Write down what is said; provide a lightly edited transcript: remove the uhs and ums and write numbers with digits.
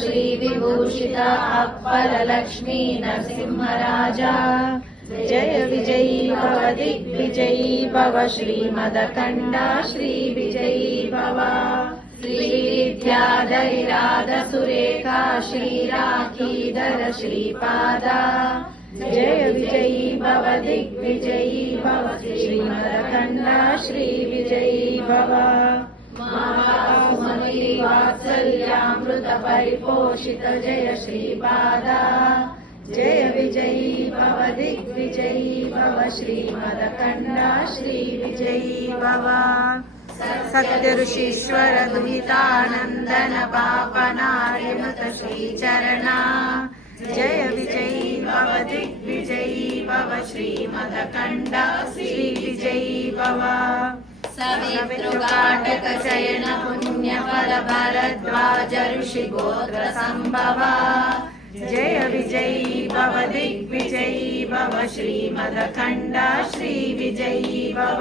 श्री विभूषित अप्पर लक्ष्मी नरसिंहराजा जय विजयी भव दिग्विजयी भव श्रीमदखण्डा श्री विजयी भव श्रीविद्याधरिराध सुरेखा श्रीराखीधर श्रीपादा जय विजयी भव दिग्विजयी भव श्रीमदखण्डा श्री विजयी भव वात्सल्यामृत परिपोषित जय श्रीपादा जय विजयी भव दिग्विजयी भव श्रीमदखण्डा श्री विजयी भव सत्य ऋषीश्वर दुहितानंदन पापनार्यमत श्रीचरणा जय विजयी भव दिग्विजयी भव श्रीमदखण्डा श्री विजयी भव सवितृकाटक शयन पुण्यफल भरद्वाज ऋषि गोत्र संभवा जय विजयी भव दिग्विजयी भव श्रीमदखण्डा श्री विजयी भव